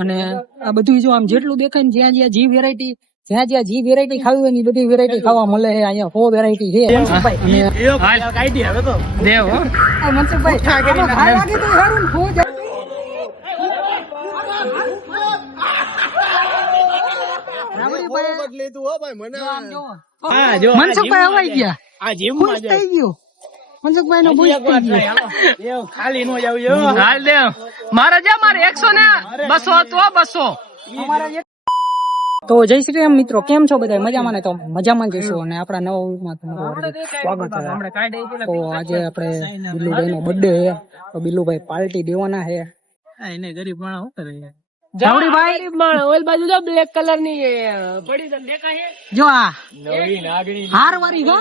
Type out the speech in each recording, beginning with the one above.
અને આ બધું જો આમ જેટલું દેખાય ને જ્યાં જ્યાં જી વેરાયટી ખાવી હોય ને બધી વેરાયટી ખાવા મળે છે. અહીંયા 100 વેરાયટી છે. મનસુખભાઈ હવાઈ ગયા, ખુશ થઈ ગયું. મનસુખભાઈ નો ખુશ થઈ ગયો. ખાલી નો જાવ હાલ દે મારે 100 ને 200 તો 200. તો જય શ્રી રામ મિત્રો, કેમ છો બધા? મજામાં ને? તો મજામાં જઈશું અને આપણા નવા વ્લોગમાં તમારું સ્વાગત છે. તો આજે આપણે બિલ્લુભાઈ નો બર્થડે છે, તો બિલ્લુભાઈ પાર્ટી દેવાના છે. એને ગરીબ માણસ શું કરે? જાવડીભાઈ ઓલ બાજુ જો બ્લેક કલર ની પડી તને દેખાય જો આ હાર વાળી ગો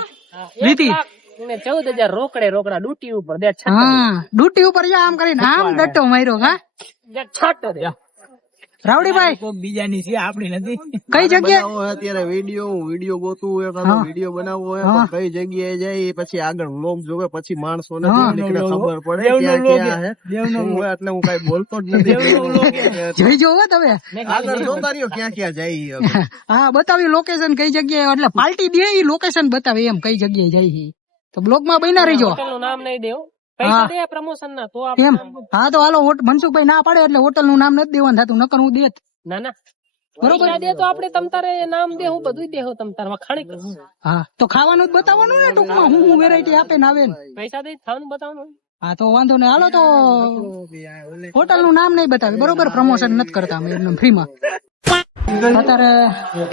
લીધી 14,000 રોકડા ડૂટી ઉપર દે. હા, ડૂટી ઉપર જો આમ કરીને આમ દટ્ટો માર્યો. હા, છાટો દે રાવડીભાઈ બીજાની છે, આપણી નથી. કઈ જગ્યાએ અત્યારે વિડીયો ગોતવું હોય, વિડીયો બનાવવો હોય, પણ કઈ જગ્યાએ જાય પછી આગળ વ્લોગ જોવે, પછી માણસોને ખબર પડે ક્યાં ક્યાં હે શું હોય. એટલે હું કઈ બોલતો જ નથી. જઈ જોવો તમે આગળ જોતા રહ્યો ક્યાં ક્યાં જાય. હા, બતાવ્યું લોકેશન કઈ જગ્યાએ, એટલે પાર્ટી દે એ લોકેશન બતાવે એમ કઈ જગ્યાએ જાય. તો બ્લોગ માં બન્યા રહીજો. નામ નહીં દેવું પૈસા દે પ્રમોશન ના તો એમ. હા, તો હાલો મનસુખભાઈ ના પાડે એટલે હોટલ નું નામ નથી દેવાનું થતું, નકર હું દેત. ના બરોબર દે તો આપણે તમ તારે નામ દે, હું બધું દે હું તમ તારે વખાણી કરું. હા, તો ખાવાનું જ બતાવવાનું ને ટૂંકમાં, હું વેરાયટી આપે ને આવે ને. પૈસા દે ખાવાનું બતાવવાનું. હા, તો વાંધો નહીં. હાલો તો હોટલ નું નામ નહીં બતાવે, બરોબર? પ્રમોશન નથી કરતા અમે એમને ફ્રી માં. અત્યારે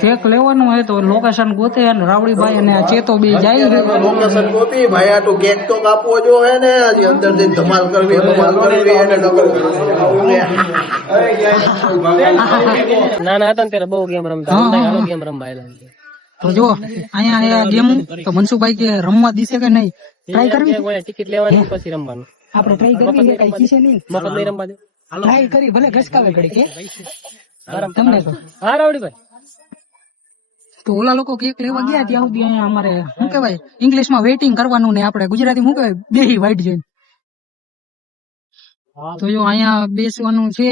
કેક લેવાનું હોય તો લોકેશન ગોતે અને રાવડીભાઈ અને ચેતો બે જાય. લોકેશન ગોતી ભાઈ, આટલું કેક તો કાપવો જો હે ને, હજી અંદર જઈને ધમાલ કરવી એને નાના હતા ને ત્યારે બહુ ગેમ રમતા, ગેમ રમવા. તો જો અહીંયા ગેમ તો મનસુખભાઈ કે રમવા દીશે કે નહીં, ટ્રાય કરવી. ટિકિટ લેવાની પછી રમવાનું. આપણે ટ્રાય કરવી છે, કઈ કીશે નહીં. મફત નહીં રમવા દે. ટ્રાય કરી ભલે ઘસકાવે ઘડી કે તમને તો. હા રાવડીભાઈ, તો ઓલા લોકો કેક લેવા ગયા ત્યાં સુધી અહીંયા અમારે શું કેવાય ઇંગ્લિશમાં વેઇટિંગ કરવાનું ને આપણે ગુજરાતી શું કહેવાય બેહી વાઈટ જોઈને. તો જો અહીંયા બેસવાનું છે.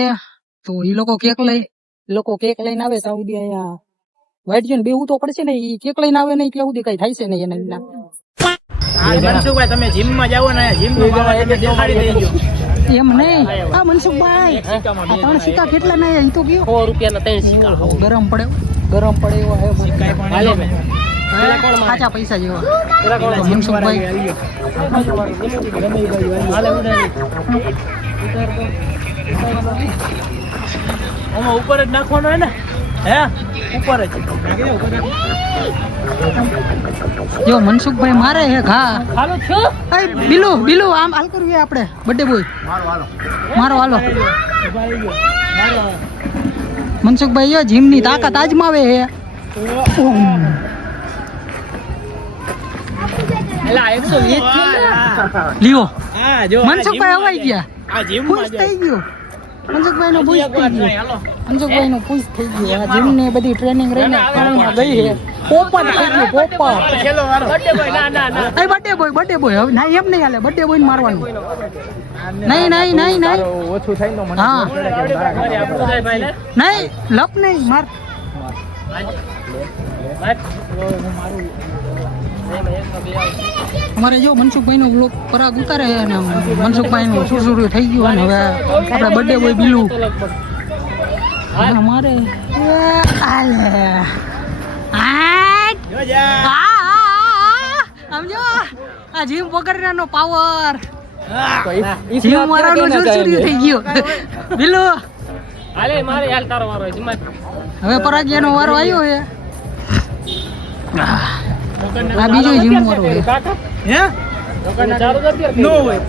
તો એ લોકો કેક લઈને આવે ત્યાં સુધી અહીંયા વાઈટ જોઈને બેહવું તો પડશે ને. એ કેક લઈને આવે નહીં ત્યાં સુધી કઈ થાય છે નહીં એને. મનસુખભાઈ તમે જીમ માં જાવ ને, જીમ દેખાડી દેજો. એમ નહીં. હા મનસુખભાઈ, આ 3 સિક્કા કેટલા ના એ તો ગયો 100 રૂપિયા ના 3 સિક્કા. ગરમ પડે એવો હે સાચા પૈસા જેવા. મનસુખભાઈ ઉપર જ નાખવાનો હે ને. હે ઉપર જ જો મનસુખભાઈ મારે હે ઘા. હાલો છો બિલુ આમ હાલ કરવી આપણે બર્થડે બોય મારો. હાલો મનસુખભાઈ જીમ ની તાકાત આજમાવે હે. લ્યો મનસુખભાઈ હવાઈ ગયા, ખુશ થઈ ગયો. મનસુખભાઈ નો ખુશ થઈ ગયો. મનસુખભાઈ નો ખુશ થઈ ગયો. આ જીમ ને બધી ટ્રેનિંગ રહીને ગઈ છે. પોપટ થઈ ગયો, પોપટ. બર્થડે બોય હવે ના એમ નહીં હાલે. બર્થડે બોય ને મારવાનું નહીં. ઓછું થાય તો મને. હા નહીં લપ નહીં માર. અમારે જો મનસુખભાઈ નો બ્લોગ પરાગ ઉતારે અને મનસુખભાઈ નું સુરસુર થઈ ગયું અને હવે આપણે બર્થડે બોય બિલ્લુ અમારે સમજો આ જીમ પકડના નો પાવર. જીમ વાળાનો સુરસુર થઈ ગયો બિલ્લુ. હાલે મારે હાલ તારો વારો હવે પરાગિયાનો વારો આવ્યો છે. આ બીજો જીમ વાળો છે. હે નો હોય.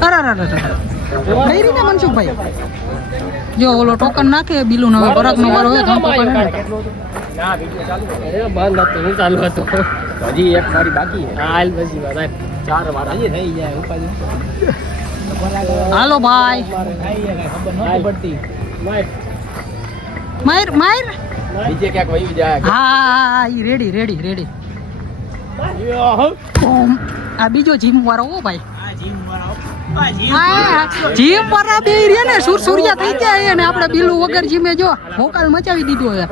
કઈ રીતે મનસુખભાઈ જો ઓલો ટોકન નાખે બિલુ નો પરાગ નો વારો હોય. ચાલુ હતો હજી એક મારી બાકી છે. હાલ પછી 4 વાર હજી થઈ જાય ઉપાધિ. હાલો ભાઈ માર નીચે ક્યાંક વયું જાય. હા ઈ રેડી. આ બીજો જીમ વાળો હો ભાઈ. જીમ પર બે રે ને સુરસુરિયા થઈ ગયા અને આપણે બીલું વગર જીમે જો ભોકાલ મચાવી દીધો હે.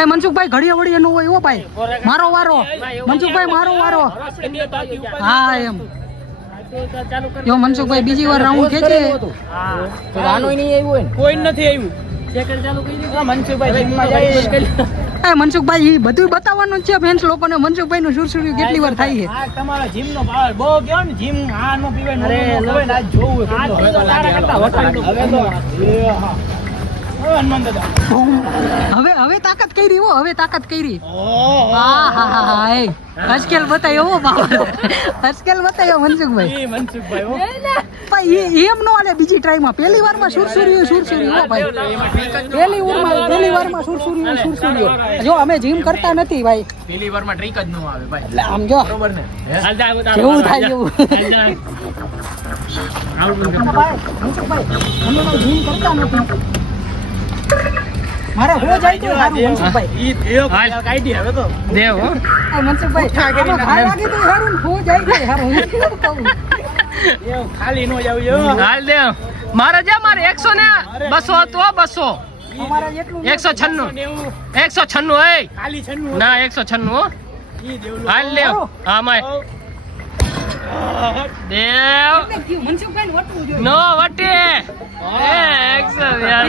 એ મનસુખભાઈ ઘડીએ વળીએ નો હોય હો ભાઈ, મારો વારો મનસુખભાઈ, મારો વારો. હા એમ જો મનસુખભાઈ બીજી વાર રાઉન્ડ ખેંચે. કોઈ નથી આવ્યું. એ મનસુખભાઈ બધું બતાવવાનું જ છે ફેન્સ લોકોને. મનસુખભાઈ નું સુરસુરિયું કેટલી વાર થાય છે. તમારા જીમ નો પાવર બહુ ગયો ને. જીમ આ નો પીવાય ને આજ જોવું હવે તાકાત કરી હો, હવે તાકાત કરી. હા હા હા હા એ અસ્કેલ બતાવ્યો હો પાવર, અસ્કેલ બતાવ્યો મનસુખભાઈ. ભાઈ એમ નો હાલે બીજી ટ્રાય માં. પહેલી વાર માં સુરસુરિયું હો ભાઈ, પહેલી વાર માં સુરસુરિયું. જો અમે જીમ કરતા નથી ભાઈ, પેલી વાર માં ટ્રીક જ ન આવે ભાઈ. એટલે આમ જો બરોબર ને જેવું થાય એવું. અમે જીમ કરતા નથી. મારે હો જાય તો સારું મનસુખભાઈ. હવે તો દેવ હો મનસુખભાઈ ખાવા લાગે તો સારું, હો જાય તો સારું. ખાલી નો જાવ હાલ દેવ. મારે જા મારે 100 ને 200 તો 200 અમારા જેટલું 196 એ ખાલી 96 ના 196 હો. હાલ દેવ. હા માય દેવ મનસુખભાઈ વટવું જોઈએ. નો વટે. એ 100 યાર.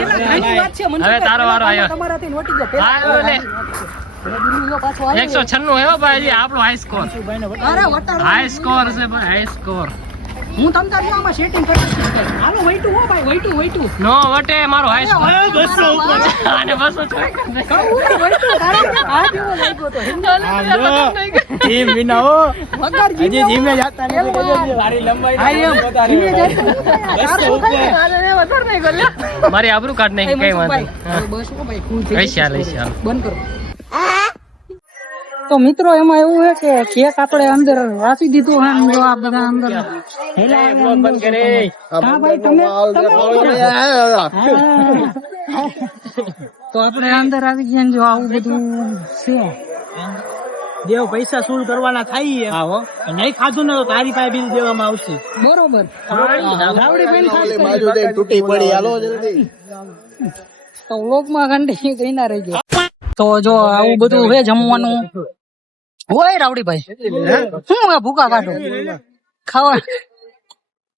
હવે તારો વારો આવ્યો. તમારાથી વટી ગયો. હા લે 196 હે ભાઈ. આપણો હાઈ સ્કોર. અરે વટાડો. હાઈ સ્કોર છે ભાઈ, હાઈ સ્કોર. હું તમ તાર આમાં સેટિંગ કરી દઈશ. હાલો વઈટું હો ભાઈ, વઈટું. નો વટે મારો હાઈ સ્કોર. 200 ઉપર આને 200 વઈટું આ જેવો લાગ્યો તો. ટીમ વિના હો. વગર હજી જીમે જાતા ને મારી લંબાઈ જીમે જાય. મારી આબરૂ કાઢ નહીં કઈ વાંધો નહીં. બસ હો ભાઈ, ફૂલ થઈ લઈ ચાલ બંધ કરો. તો મિત્રો એમાં એવું છે કે કેક આપણે અંદર રાખી દીધું હે. જો આ બધા અંદર બંધ કરે. હા ભાઈ તમે તો આપણે અંદર આવી ગયા ને જો આવું બધું છે. દેવ પૈસા સુલ કરવાના થાય. હા હો. નહીં ખાધું ને તો તારી પાસે બિલ દેવામાં આવશે. બરોબર. રાવડી બેન ખાસ બાજુ જઈને તૂટી પડી. હાલો જલ્દી. તો વ્લોગમાં કન્ટિન્યુ કરી ના રહી ગયો. તો જો આવું બધું છે જમવાનું. હોય રાવડીભાઈ શું ભૂકા કાઢો ખાવા.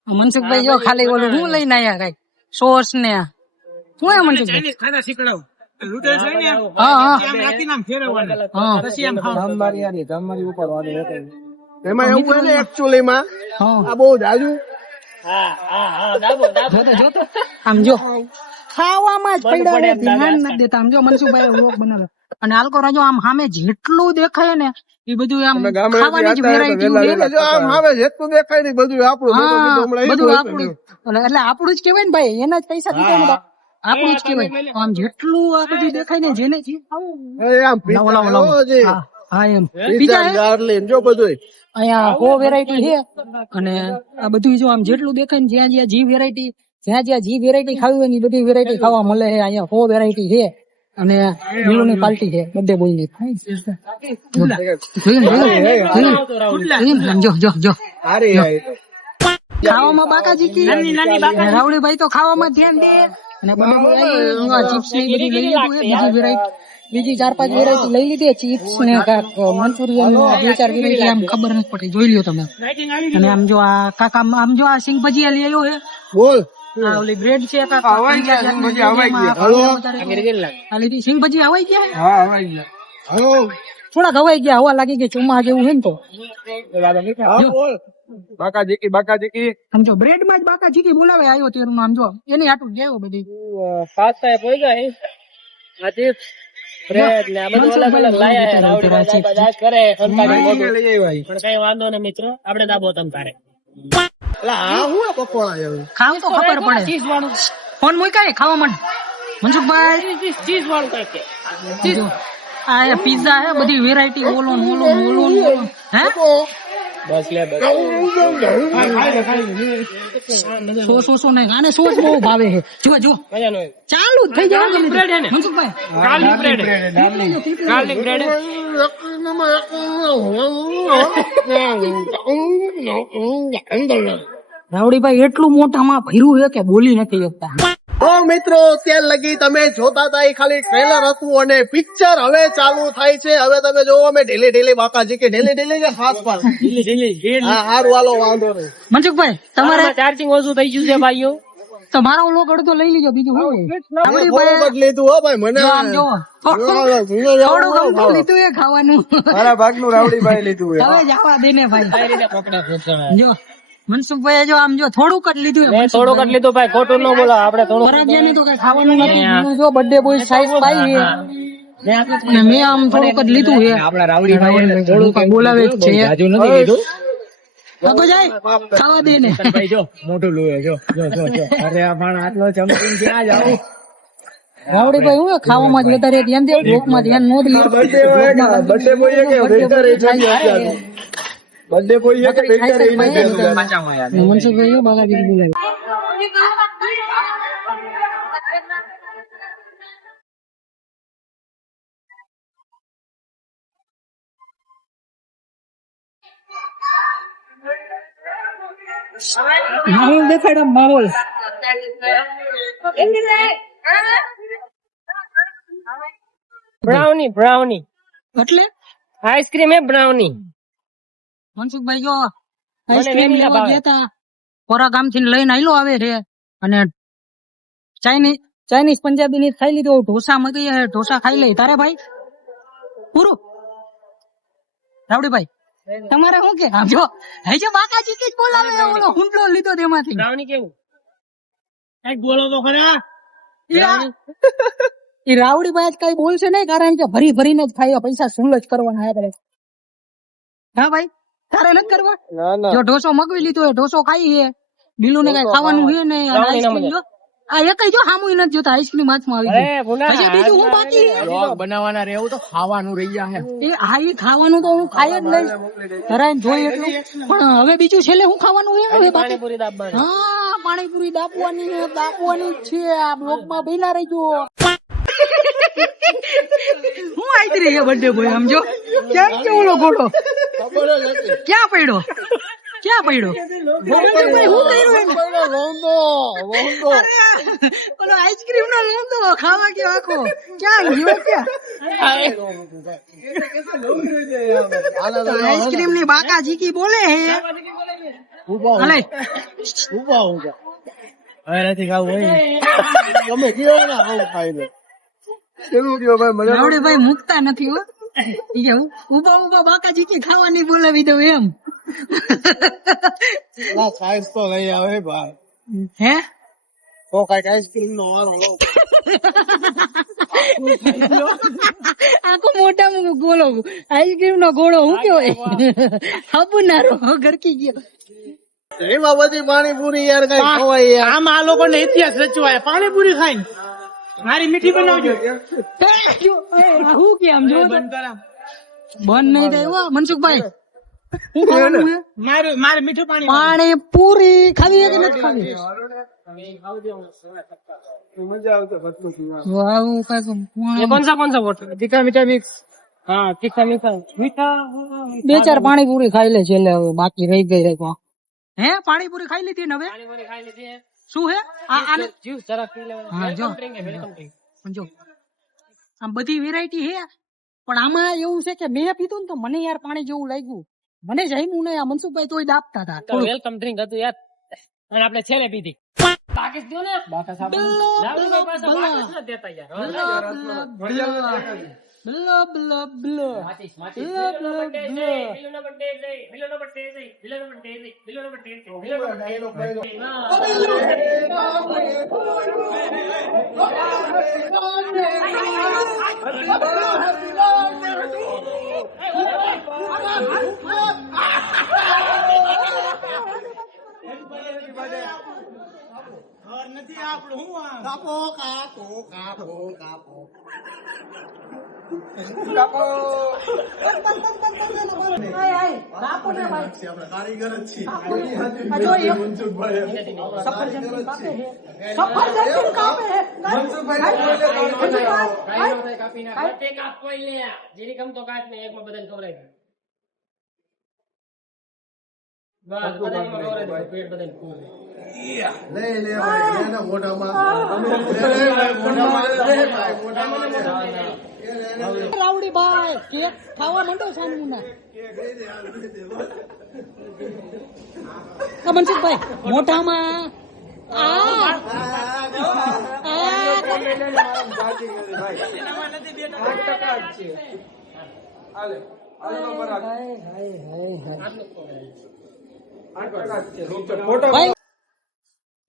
મનસુખભાઈ જો ખાલી બોલું હું લઈને આયા કઈ સોસ ને શું હે મનસુખભાઈ. ખાના શીખડાવ. લૂટેલ છે ને હા હા આમ રાખીને આમ ફેરવવાના. હા પછી આમ ખાવ. એમાં એવું હોય ને એકચ્યુઅલી માં હા આ બહુ જાજુ જોતો આમ જો ખાવામાં જ પડ્યા રે, ધ્યાન નથી દેતા. આમ જો મનસુખભાઈ વ્લોગ બનાવે અને આલકો રાજો આમ સામે જેટલું દેખાય ને એ બધું આમ ખાવાની જ વેરાયટી જો આમ આવે જેટલું દેખાય ને બધું આપણું. બધું આપણું એટલે આપણું જ કેવાય ને ભાઈ. એના જ પૈસા દીધા ને આપણું જ કેવાય. આમ જેટલું આ બધું દેખાય ને જેને આમ હા એમ બીજા ગાર્લિન જો બધું અહીંયા કો વેરાયટી છે અને આ બધું જો આમ જેટલું દેખાય ને જ્યાં જ્યાં જી વેરાયટી ખાવી હોય ને બધી વેરાયટી ખાવા મળે છે. અહીંયા કો વેરાયટી છે અને બીલુની પાર્ટી છે બધે બોલની. જો ખાવામાં બાકાજી કી રાવડીભાઈ તો ખાવામાં ધ્યાન દે અને ચિપ્સ ની બધી લઈ લીધું છે. બીજી 4-5 વેરાયટી લઈ લીધી. ચિપ્સ ને મંચુરિયન 2-4 વેરાયટી આમ ખબર નથી પડતી. જોઈ લ્યો તમે. અને આમ જો આ કાકા આમ જો આ સિંગ ભજીયા લઈ આવ્યો છે. બોલ આ ઓલી બ્રેડ છે કાકા. સિંગ ભજી હવાઈ ગયા. હા હવાઈ ગયા. હાલો થોડા હવાઈ ગયા. હવા લાગી ગઈ ચુમ્મા જેવું છે ને તો બાકાજી આમ જો બ્રેડ માં જ બાકાજી બોલાવે આવ્યો તેરું આમ જો એની આટું ગયો બધી પાસ્તા પોઈ ગઈ. આ ચિપ્સ બ્રેડ ને આ બધું અલગ અલગ લાયા છે. રાવડી દાદ કરે સંતાડી મોઢું. પણ કઈ વાંધો નહીં મિત્રો, આપણે દાબો તમ તારે. ખાવ તો ખબર પડે. ફોન મૂકાય ખાવા માટે મનસુખભાઈ. ચીઝ વાળું કઈ કે આ પીઝા હે બધી વેરાયટી. ઓલો હે બસ લે બસ સો નહીં આને સોસ બહુ ભાવે છે જો જો મજા નો ચાલુ જ થઈ જાય બ્રેડ હે ને Mansukhbhai garlic bread garlic bread Ravdibhai એટલું મોટામાં ભર્યું છે કે બોલી નથી શકતા તો મિત્રો ત્યાં લગી તમે જોતા હતા એ ખાલી ટ્રેલર હતું અને પિક્ચર હવે ચાલુ થાય છે. હવે તમે જોવો અમે ઢીલી બાકાજી કે ઢીલી કે ખાસ પાસ હા હારું હાલો વાંધો નહીં. મનસુખભાઈ તમારે ચાર્જિંગ ઓછું થઈ ગયું છે ભાઈઓ તો મારો લોક અડધો લઈ લીજો બીજું શું હોય? થોડુંક જ લીધું હો ભાઈ મને જો આમ જો થોડું ગમતું લીધું એ ખાવાનું મારા ભાગનું રાવડીભાઈ લીધું હવે જવા દે ને ભાઈ કઈ રીતે પકડા ફેરફાર જો મનસુખભાઈ જો આમ જો થોડુંક જ લીધું મેં થોડુંક જ લીધું ભાઈ ખોટું ન બોલો આપણે થોડું ફરજિયાત તો કઈ ખાવાનું નથી જો બર્થડે બોય સાઈઝ પાઈ છે અને મેં આમ થોડુંક જ લીધું છે આપણા રાવડીભાઈ થોડુંક બોલાવે જ છે હજુ નથી લીધું આગો જાય ખાવા દે ને ભાઈ જો મોટું લુએ જો અરે આ પણ આટલો ચમકીને ક્યાં જાવ રાવડીભાઈ હું ખાવામાં જ વધારે ધ્યાન દે ભૂખમાં ધ્યાન નો દે બર્થડે બોય કે વેટર એ બર્થડે બોય કે વેટર એ મનસુખભાઈ જો બાગાજી બોલાવે માહોલ દેખાડો માહોલ બ્રાઉની એટલે આઈસ્ક્રીમ હે બ્રાઉની મનસુખભાઈ જો આઈસ્ક્રીમ લેવા ગયા હતા ખોરા ગામ થી લઈને આયલો આવે છે અને ચાઇનીઝ પંજાબી ની ખાઈ લીધું ઢોસા મગી ઢોસા ખાઈ લઈ તારે ભાઈ પૂરું રાવડીભાઈ તમારે શું કે આમ જો હે જો બાકાજી કે જ બોલાવે ઓલો હુંડલો લીધો તેમાંથી બ્રાઉની કેવું કઈક બોલો તો ખરા એ રાવડીભાઈ જ કઈ બોલશે નહીં કારણ કે ભરી ભરીને જ ખાઈ પૈસા સુલ જ કરવાના આપણે હા ભાઈ તારે નથી કરવા ના જો ઢોસો મગવી લીધો હોય ઢોસો ખાઈ છે બિલુ ને કઈ ખાવાનું છે ને આઈસ્ક્રીમ જો આ એક જો હામું નથી જોતા આઈસ્ક્રીમ હાથમાં આવી ગઈ હજી બીજું હું બાકી છે બનાવવાના રહેવું તો ખાવાનું રહી જાય એ હા એ ખાવાનું તો હું ખાઈ જ લઈશ ધરાઈને જોઈ એટલું પણ હવે બીજું છેલ્લે હું ખાવાનું છે હવે બાકી પાણીપુરી દાબવાની હા પાણીપુરી દાપવાની જ છે આ બ્લોકમાં બેલા રહીજો હું આવી રહી બર્થડે બોય આમ જો કેમ કે ઓલો ગોળો ક્યાં પડ્યો ભાઈ હું કર્યું ઓલો આઈસ્ક્રીમ નો લોંદો ખાવા ગયો આખો ક્યાં ગયો આઈસ્ક્રીમ ની બાકા જીકી બોલે હે હાલે હવે નથી ખાવું ગમે કયો ના આવું ખાઈ લે કેવું કયો ભાઈ મજા રાવડીભાઈ મુકતા નથી હો ઉભા બાકા જીકી ખાવાની બોલાવી દઉં એમ સાઈઝ તો લઈ આવે ભાઈ હે તો કઈક આઈસ્ક્રીમ નો વારો આખો મોટા ગોળો આઈસ્ક્રીમ નો ગોળો હું કેવાય હાબુનારો ગરકી ગયો એમાં બધી પાણીપુરી યાર કઈ ખવાય યાર આમ આ લોકો ને ઇતિહાસ રચવાય પાણીપુરી ખાઈને મારી મીઠી બનાવજો હું કે આમ જો બંધ નહીં થાય મનસુખભાઈ હું ખાવાનું છે મારે મીઠું પાણીપુરી ખાવી કે નથી ખાવી મજા આવશે બધું कौन सा वोटर तीखा मीठा मिक्स हाँ तीखा मीठा બે ચાર પાણીપુરી ખાઈ લે છેલ્લે હવે બાકી રહી ગઈ રે હે પાણીપુરી ખાઈ લીધી ને હવે શું હે આને जीव जरा पी ले હા જો જો આમ બધી વેરાયટી હે પણ આમાં એવું છે કે મેં પીધું ને તો મને યાર પાણી જેવું લાગ્યું મને જઈમું નહીં આ મનસુખભાઈ તોય દાબતા હતા तो वेलकम ड्रिंक હતું યાર અને આપણે છેલ્લે પીધી બાકી દો ને બાકા સાહેબ રાવલભાઈ પાસે બાકી ન દેતા યાર બલ્લો બલ્લો બલ્લો નથી આપણું હું કાપો કાપો કાપો કાપો આપણે કારીગર જ છીએ. જેની ગમતો કાચ ને એકમાં બધાને ખવડાવી દે. બસ બધાને ખવડાવી દે. પેટ બધાને ફૂલ. લે ભાઈ, લે ને મોઢામાં. લે ભાઈ, મોઢામાં લે ભાઈ, મોઢામાં લે. રાવડી ભાઈ કેક ખાવા માંડો સાનમુના. મનસુખભાઈ મોઢામાં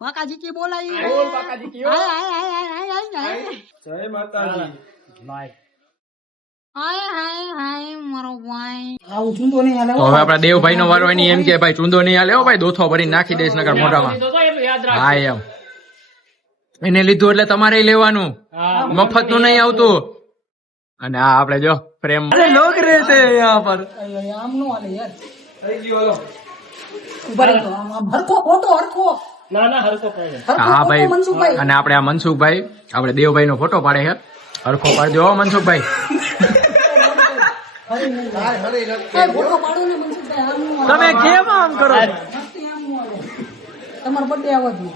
કાકાજી की बोलाई બોલ કાકાજી કયો? हाय જય માતાજી. हाय મારો ભાઈ આવું ચૂંદો નહીં હાલે તો હવે આપડા દેવભાઈ નો વારો એની એમ કે ભાઈ ચૂંદો નહીં હાલે હો ભાઈ, દોથો ભરીને નાખી દઈશ નકર મોઢામાં. તો એટલું યાદ રાખ. હા એમ એને લીધું એટલે તમારે લેવાનું, હા. મફત નું નહીં આવતું. અને આ આપડે જો પ્રેમ લોક રહે છે यहाँ પર. આમ નો હાલે યાર ઉભા રહી તો આમ હરખો ફોટો હરખો ના ના હરકો પડે. હા ભાઈ, મનસુખભાઈ અને આપણે આ મનસુખભાઈ આપણે દેવભાઈ નો ફોટો પાડે છે, હરખો પાડજો હો મનસુખભાઈ. ફોટો પાડો ને મનસુખભાઈ આમ નો હાલે. તમે કેમ આમ કરો? નથી આમ નો હાલે. તમારો બર્થડે આવવા દો.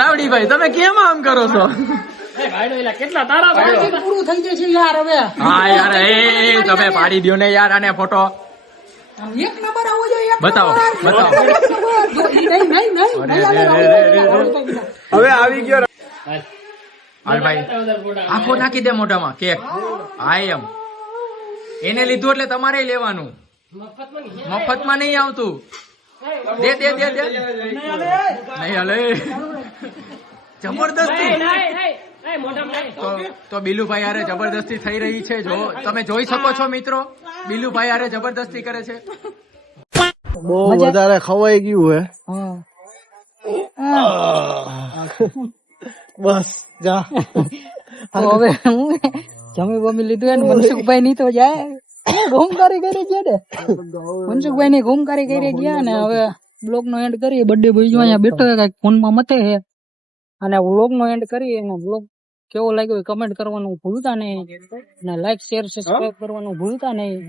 રાવડીભાઈ તમે કેમ આમ કરો છો? એ ભાઈડો એલા કેટલા તારા ભાઈડો. પૂરું થઈ જશે યાર હવે હા યાર એ તમે પાડી દ્યો ને યાર આને ફોટો. આમ એક નંબર આવો જોઈએ એક બતાવો, નંબર. બતાવો. એક નંબર. નહીં હવે આવી ગયો. હાલ ભાઈ આખો નાખી દે મોઢામાં કેક. હા એમ એને લીધું એટલે તમારે લેવાનું, મફતમાં નહીં આવતું. દે દે દે દે નહીં હાલે જબરદસ્તી. તો બિલુભાઈ હારે જબરદસ્તી થઈ રહી છે, જો તમે જોઈ શકો છો મિત્રો, બિલુભાઈ હારે જબરદસ્તી કરે છે. બહુ વધારે ખવાઈ ગયું હે. બસ જા. તો હવે હું જમી બમી લીધું એને મનસુખભાઈ ની તો જાય ઘૂમકારી કરી ગયા ને મનસુખભાઈ ની ઘૂમકારી કરી ગયા ને હવે બ્લોગ નો એન્ડ કરીએ. બર્થડે બોય જો અહીંયા બેઠો હે કઈક ફોન માં મથે હે અને વ્લોગ નો એન્ડ કરીએ. અને વ્લોગ કેવો લાગ્યો કમેન્ટ કરવાનું ભૂલતા નહીં અને લાઈક શેર સબસ્ક્રાઇબ કરવાનું ભૂલતા નહીં.